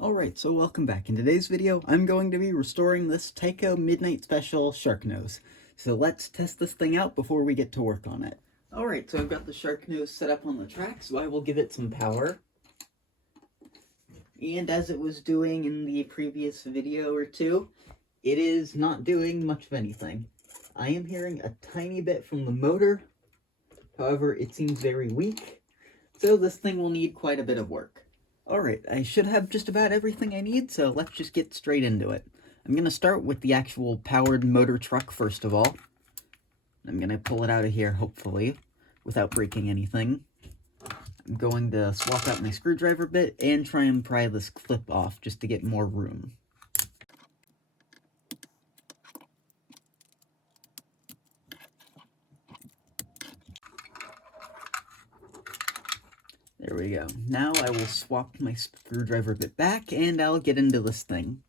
Alright, so welcome back. In today's video, I'm going to be restoring this Tyco Midnight Special Shark Nose. So let's test this thing out before we get to work on it. Alright, so I've got the Shark Nose set up on the track, so I will give it some power. And as it was doing in the previous video or two, it is not doing much of anything. I am hearing a tiny bit from the motor, however, it seems very weak, so this thing will need quite a bit of work. Alright, I should have just about everything I need, so let's just get straight into it. I'm going to start with the actual powered motor truck first of all. I'm going to pull it out of here, hopefully, without breaking anything. I'm going to swap out my screwdriver bit and try and pry this clip off just to get more room. There we go. Now I will swap my screwdriver bit back and I'll get into this thing.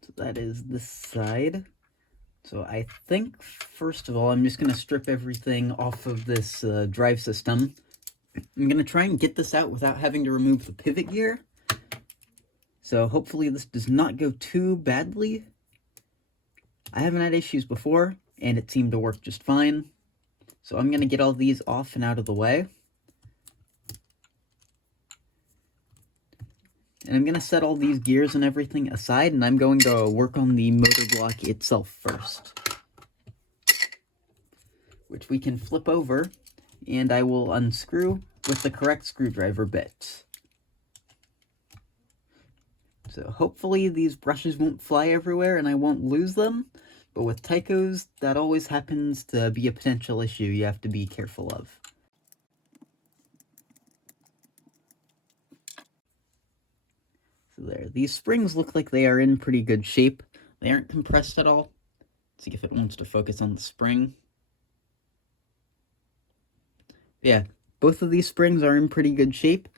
So that is this side. So I think, first of all, I'm just going to strip everything off of this drive system. I'm going to try and get this out without having to remove the pivot gear. So hopefully this does not go too badly. I haven't had issues before, and it seemed to work just fine. So I'm going to get all these off and out of the way. And I'm going to set all these gears and everything aside, and I'm going to work on the motor block itself first, which we can flip over, and I will unscrew with the correct screwdriver bit. So hopefully these brushes won't fly everywhere and I won't lose them, but with Tycos, that always happens to be a potential issue you have to be careful of. So there, these springs look like they are in pretty good shape. They aren't compressed at all. Let's see if it wants to focus on the spring. Yeah, both of these springs are in pretty good shape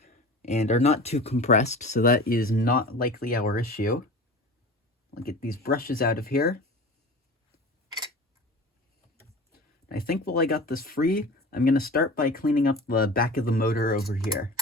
and are not too compressed, so that is not likely our issue. I'll get these brushes out of here. I think while I got this free, I'm going to start by cleaning up the back of the motor over here.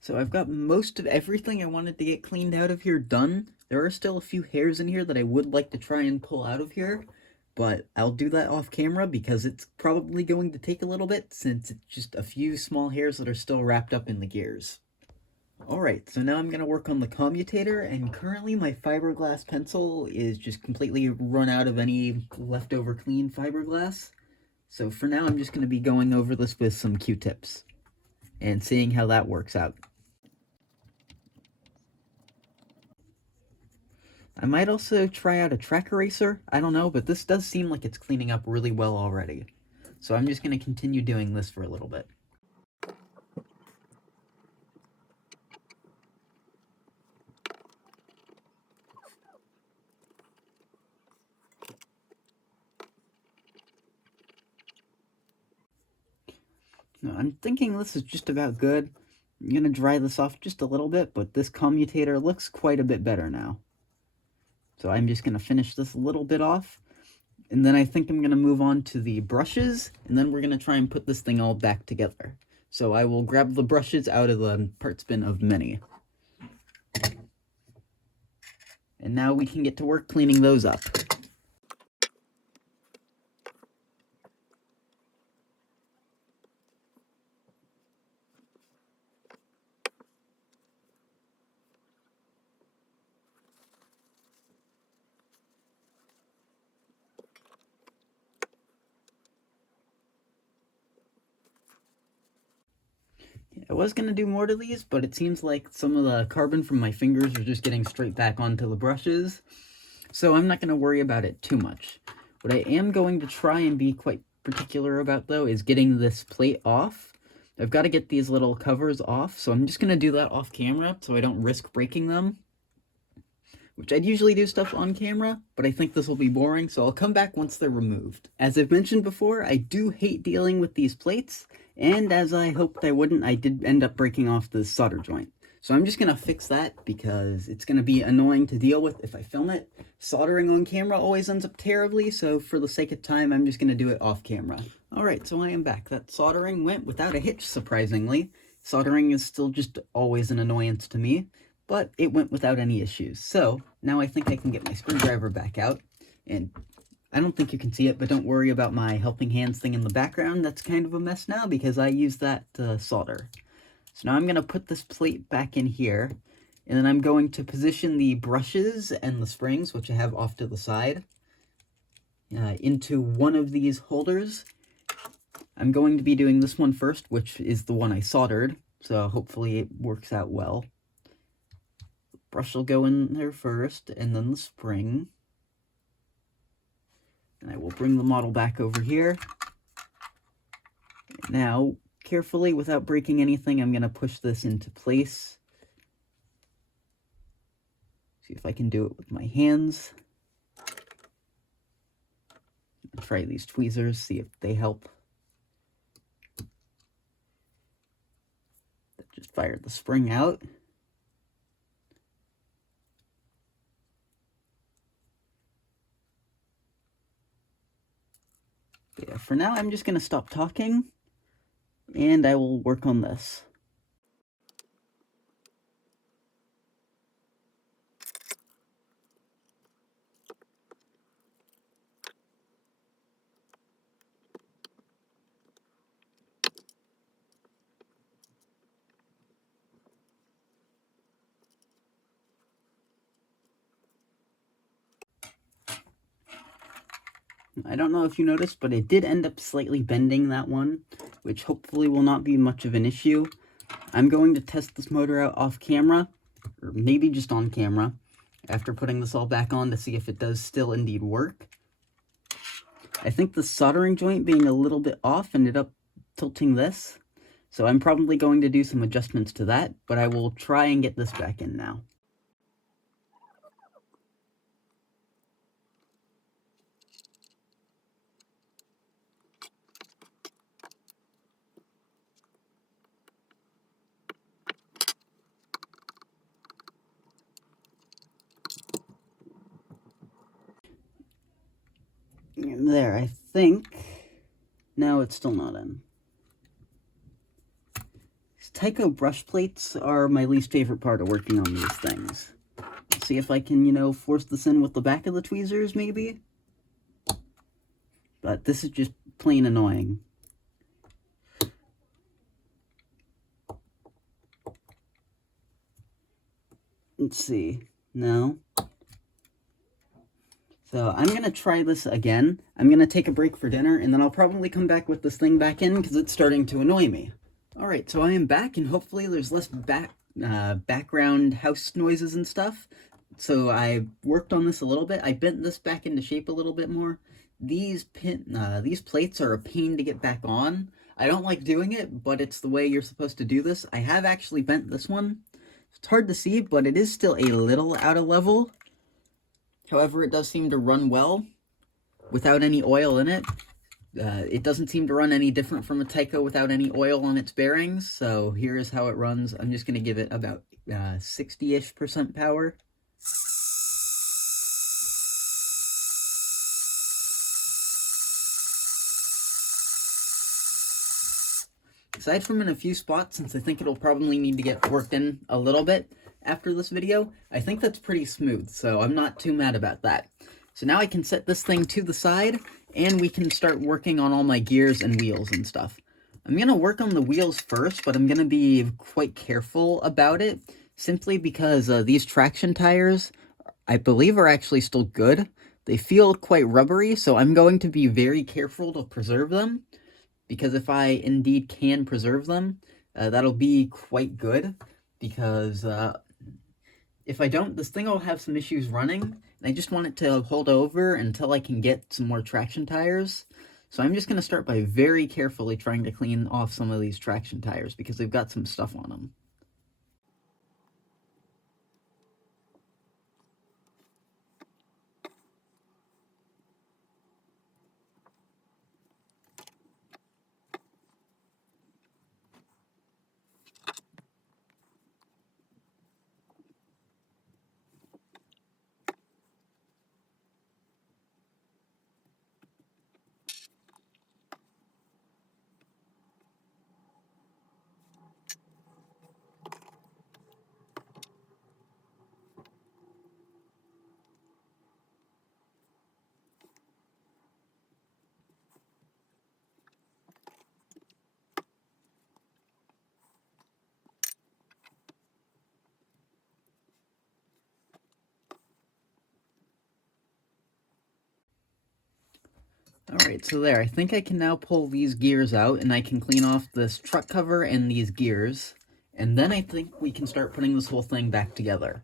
So I've got most of everything I wanted to get cleaned out of here done. There are still a few hairs in here that I would like to try and pull out of here, but I'll do that off camera because it's probably going to take a little bit since it's just a few small hairs that are still wrapped up in the gears. Alright, so now I'm going to work on the commutator, and currently my fiberglass pencil is just completely run out of any leftover clean fiberglass. So for now I'm just going to be going over this with some Q-tips and seeing how that works out. I might also try out a track eraser, I don't know, but this does seem like it's cleaning up really well already. So I'm just going to continue doing this for a little bit. I'm thinking this is just about good. I'm going to dry this off just a little bit, but this commutator looks quite a bit better now. So I'm just going to finish this a little bit off, and then I think I'm going to move on to the brushes, and then we're going to try and put this thing all back together. So I will grab the brushes out of the parts bin of Mini. And now we can get to work cleaning those up. I was going to do more to these, but it seems like some of the carbon from my fingers are just getting straight back onto the brushes, so I'm not going to worry about it too much. What I am going to try and be quite particular about, though, is getting this plate off. I've got to get these little covers off, so I'm just going to do that off camera so I don't risk breaking them. Which I'd usually do stuff on camera, but I think this will be boring, so I'll come back once they're removed. As I've mentioned before, I do hate dealing with these plates, and as I hoped I wouldn't, I did end up breaking off the solder joint. So I'm just going to fix that because it's going to be annoying to deal with if I film it. Soldering on camera always ends up terribly, so for the sake of time, I'm just going to do it off camera. Alright, so I am back. That soldering went without a hitch, surprisingly. Soldering is still just always an annoyance to me, but it went without any issues. So now I think I can get my screwdriver back out, and I don't think you can see it, but don't worry about my helping hands thing in the background. That's kind of a mess now because I use that to solder. So now I'm going to put this plate back in here, and then I'm going to position the brushes and the springs, which I have off to the side, into one of these holders. I'm going to be doing this one first, which is the one I soldered, so hopefully it works out well. The brush will go in there first, and then the spring. And I will bring the model back over here. Now, carefully, without breaking anything, I'm going to push this into place. See if I can do it with my hands. Try these tweezers, see if they help. That just fired the spring out. But yeah, for now, I'm just going to stop talking, and I will work on this. I don't know if you noticed, but it did end up slightly bending that one, which hopefully will not be much of an issue. I'm going to test this motor out off camera, or maybe just on camera, after putting this all back on to see if it does still indeed work. I think the soldering joint being a little bit off ended up tilting this, so I'm probably going to do some adjustments to that, but I will try and get this back in now. There, I think. No, it's still not in. These Tyco brush plates are my least favorite part of working on these things. Let's see if I can, force this in with the back of the tweezers, maybe? But this is just plain annoying. Let's see. No. So I'm going to try this again. I'm going to take a break for dinner, and then I'll probably come back with this thing back in because it's starting to annoy me. Alright, so I am back, and hopefully there's less background house noises and stuff. So I worked on this a little bit. I bent this back into shape a little bit more. These plates are a pain to get back on. I don't like doing it, but it's the way you're supposed to do this. I have actually bent this one. It's hard to see, but it is still a little out of level. However, it does seem to run well without any oil in it. It doesn't seem to run any different from a Tyco without any oil on its bearings, so here is how it runs. I'm just going to give it about 60-ish% power. Aside from in a few spots, since I think it'll probably need to get worked in a little bit after this video, I think that's pretty smooth, so I'm not too mad about that. So now I can set this thing to the side, and we can start working on all my gears and wheels and stuff. I'm going to work on the wheels first, but I'm going to be quite careful about it, simply because these traction tires, I believe, are actually still good. They feel quite rubbery, so I'm going to be very careful to preserve them, because if I indeed can preserve them, that'll be quite good, because if I don't, this thing will have some issues running, and I just want it to hold over until I can get some more traction tires. So I'm just going to start by very carefully trying to clean off some of these traction tires, because they've got some stuff on them. Alright, so there, I think I can now pull these gears out, and I can clean off this truck cover and these gears, and then I think we can start putting this whole thing back together.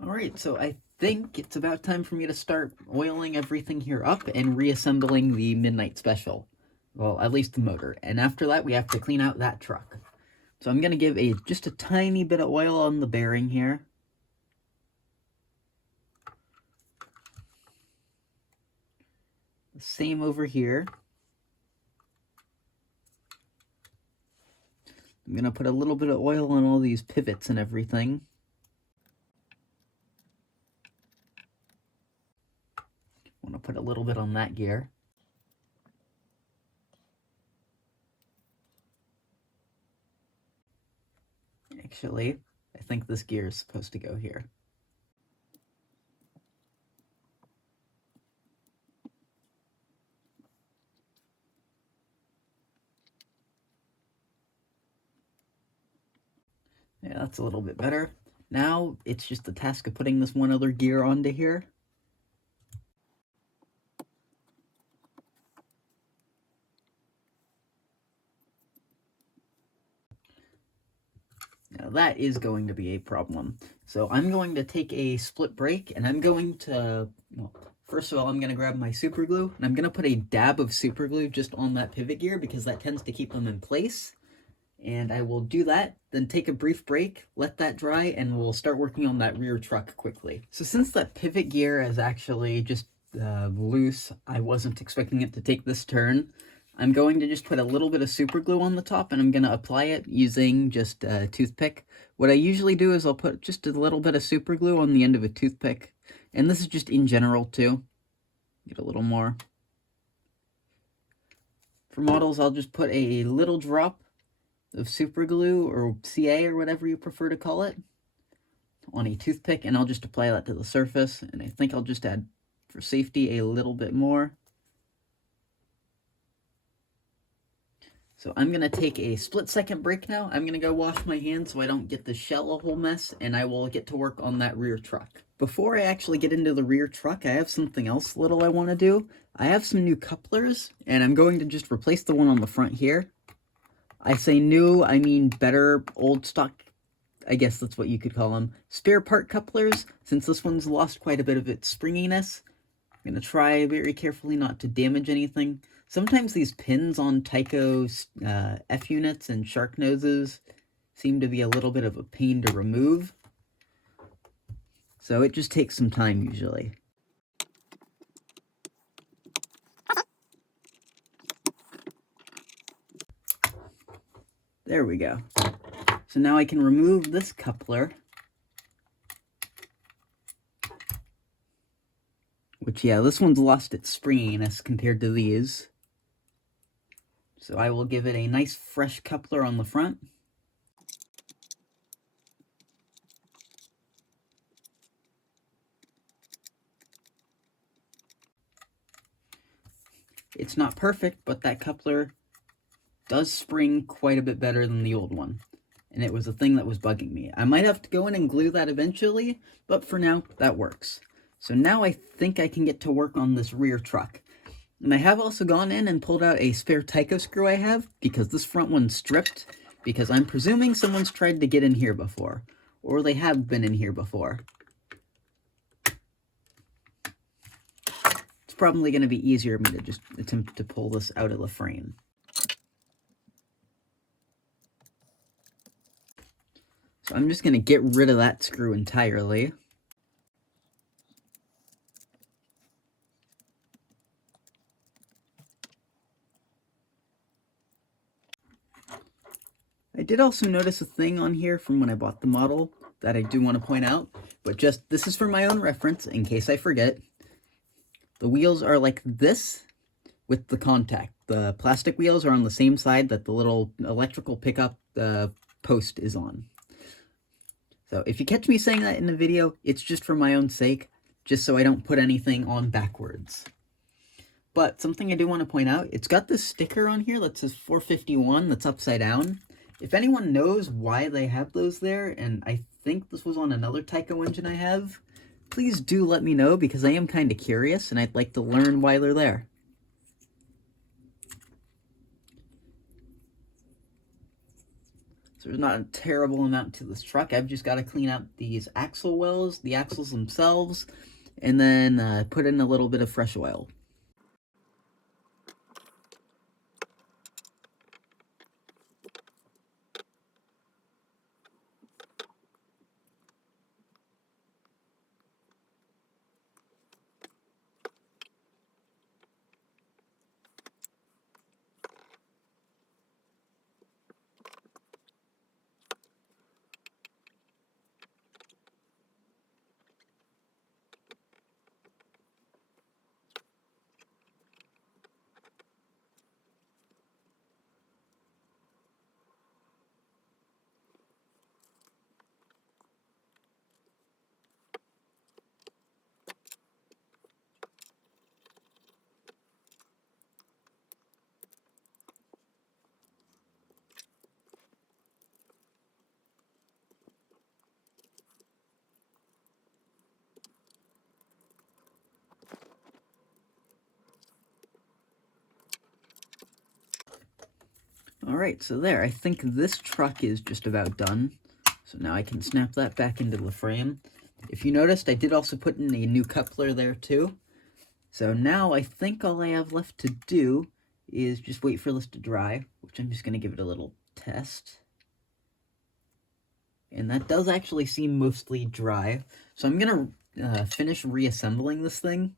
Alright, so I think it's about time for me to start oiling everything here up and reassembling the Midnight Special. Well, at least the motor. And after that, we have to clean out that truck. So I'm going to give just a tiny bit of oil on the bearing here. Same over here. I'm going to put a little bit of oil on all these pivots and everything. I'm going to put a little bit on that gear. Actually, I think this gear is supposed to go here. Yeah, that's a little bit better. Now, it's just the task of putting this one other gear onto here. Now that is going to be a problem. So I'm going to take a split brake, and I'm going to, well, first of all, I'm going to grab my super glue, and I'm going to put a dab of super glue just on that pivot gear, because that tends to keep them in place. And I will do that, then take a brief break, let that dry, and we'll start working on that rear truck quickly. So since that pivot gear is actually just loose, I wasn't expecting it to take this turn. I'm going to just put a little bit of super glue on the top, and I'm going to apply it using just a toothpick. What I usually do is I'll put just a little bit of super glue on the end of a toothpick, and this is just in general too. Get a little more. For models, I'll just put a little drop of super glue, or CA, or whatever you prefer to call it, on a toothpick, and I'll just apply that to the surface, and I think I'll just add, for safety, a little bit more. So I'm going to take a split-second break now. I'm going to go wash my hands so I don't get the shell a whole mess, and I will get to work on that rear truck. Before I actually get into the rear truck, I have something else little I want to do. I have some new couplers, and I'm going to just replace the one on the front here. I say new, I mean better, old stock, I guess that's what you could call them, spare part couplers, since this one's lost quite a bit of its springiness. I'm going to try very carefully not to damage anything. Sometimes these pins on Tyco F-units and shark noses seem to be a little bit of a pain to remove. So it just takes some time usually. There we go. So now I can remove this coupler. Which, yeah, this one's lost its springiness compared to these. So I will give it a nice fresh coupler on the front. It's not perfect, but that coupler does spring quite a bit better than the old one. And it was a thing that was bugging me. I might have to go in and glue that eventually, but for now, that works. So now I think I can get to work on this rear truck. And I have also gone in and pulled out a spare Tyco screw I have, because this front one's stripped, because I'm presuming someone's tried to get in here before, or they have been in here before. It's probably going to be easier for me to just attempt to pull this out of the frame. So I'm just going to get rid of that screw entirely. I did also notice a thing on here from when I bought the model that I do want to point out, but just, this is for my own reference, in case I forget. The wheels are like this with the contact. The plastic wheels are on the same side that the little electrical pickup post is on. So if you catch me saying that in the video, it's just for my own sake, just so I don't put anything on backwards. But something I do want to point out, it's got this sticker on here that says 451 that's upside down. If anyone knows why they have those there, and I think this was on another Tyco engine I have, please do let me know, because I am kind of curious and I'd like to learn why they're there. So there's not a terrible amount to this truck. I've just got to clean out these axle wells, the axles themselves, and then put in a little bit of fresh oil. Alright, so there, I think this truck is just about done. So now I can snap that back into the frame. If you noticed, I did also put in a new coupler there too. So now I think all I have left to do is just wait for this to dry, which I'm just going to give it a little test. And that does actually seem mostly dry. So I'm going to finish reassembling this thing.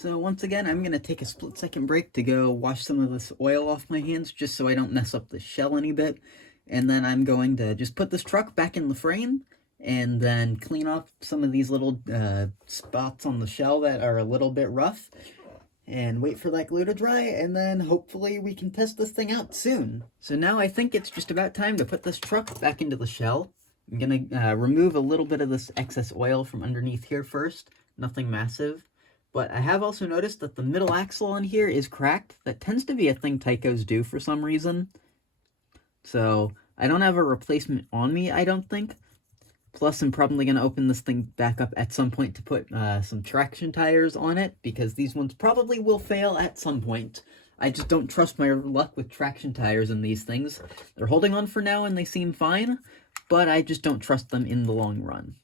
So once again, I'm going to take a split-second break to go wash some of this oil off my hands, just so I don't mess up the shell any bit. And then I'm going to just put this truck back in the frame, and then clean off some of these little spots on the shell that are a little bit rough, and wait for that glue to dry, and then hopefully we can test this thing out soon. So now I think it's just about time to put this truck back into the shell. I'm going to remove a little bit of this excess oil from underneath here first, nothing massive. But I have also noticed that the middle axle on here is cracked. That tends to be a thing Tycos do for some reason. So I don't have a replacement on me, I don't think. Plus, I'm probably going to open this thing back up at some point to put some traction tires on it, because these ones probably will fail at some point. I just don't trust my luck with traction tires in these things. They're holding on for now and they seem fine, but I just don't trust them in the long run.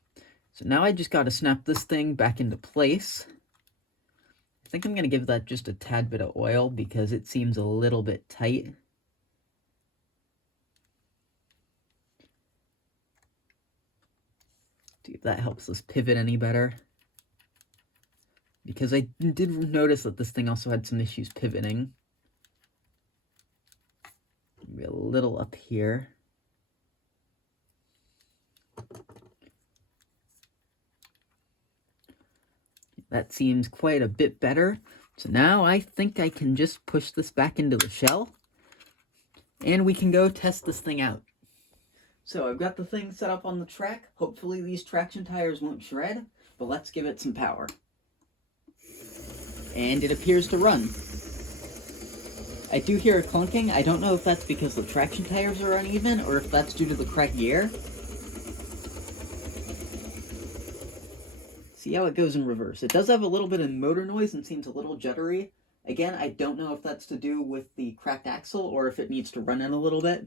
So now I just got to snap this thing back into place. I think I'm going to give that just a tad bit of oil because it seems a little bit tight. See if that helps us pivot any better. Because I did notice that this thing also had some issues pivoting. Maybe a little up here. That seems quite a bit better. So now I think I can just push this back into the shell, and we can go test this thing out. So I've got the thing set up on the track. Hopefully these traction tires won't shred, but let's give it some power. And it appears to run. I do hear it clunking. I don't know if that's because the traction tires are uneven or if that's due to the cracked gear. See how it goes in reverse. It does have a little bit of motor noise and seems a little juddery. Again, I don't know if that's to do with the cracked axle or if it needs to run in a little bit.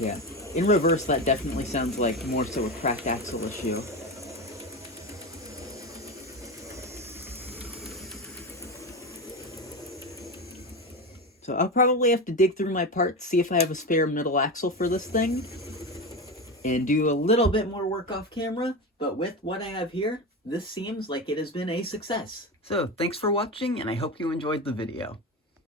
Yeah, in reverse that definitely sounds like more so a cracked axle issue. So I'll probably have to dig through my parts, see if I have a spare middle axle for this thing, and do a little bit more work off camera, but with what I have here, this seems like it has been a success. So, thanks for watching, and I hope you enjoyed the video.